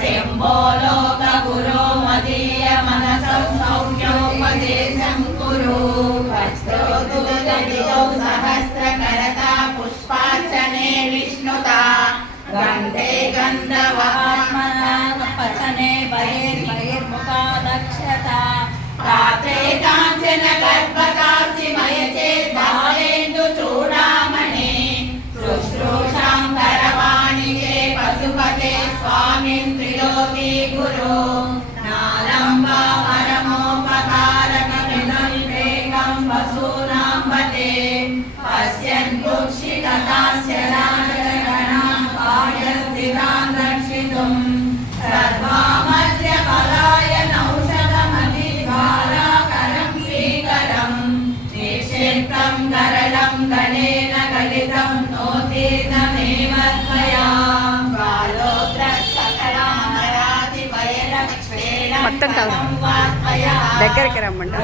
शम्भो लोकगुरो मदीय मनसौ सौख्योपदेशं कुरु वस्त्रोतु ददितौ सहस्रकरता पुष्पार्चने विष्णुता गन्धे गन्धवहात्मना पचने बहिर्मुखा दक्षता पात्रे काञ्चन गर्भकास्ति मयचेत् बालेन्दु चूडामणि शुश्रूषां करवाणिके पशुपते स्वामिन् त्रिलोकी गुरु नालम्बा परमोपकारकमिदं वेगं वसूनां पते पश्यन् कुक्षिगतास्य राजगणां पायस्थितान् रक्षितुं सर्वामद्यपलाय नौषधमधिभाराकरं श्रीकरं निक्षिप्तं गरलं गणेन गलितं नोतीर्णमेव त्वया దగ్గరికి రమ్మండి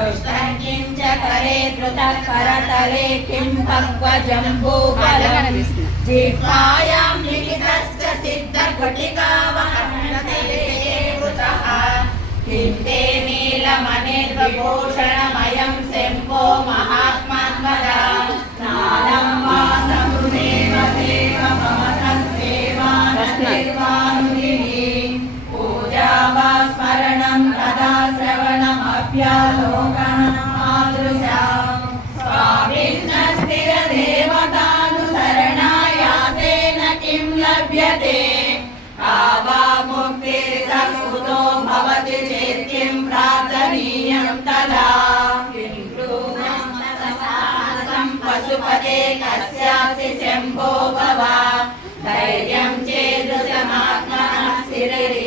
करतले किं पक्वजम्बूफलं जिह्वायां लिखितश्च सिद्धघटिकावहनतेवृतः किं ते नीलमणिर्विभूषणमयं शम्भो महात्मन्वदा नालं वासमुदेव देव भवतस्सेवानुनिः पूजा वा स्मरणं तदा श्रवणमप्यालोकनमादृशा स्वामिन्नस्थिरदेवतानुसरणायासेन किं लभ्यते आवामुक्तिर्तकुतो भवति चेत् किं प्रार्थनीयं तदा किं ब्रूमस्तसाहसं पशुपते कस्यासि शम्भो भव धैर्यं चेदुषमात्मनः स्थिरैः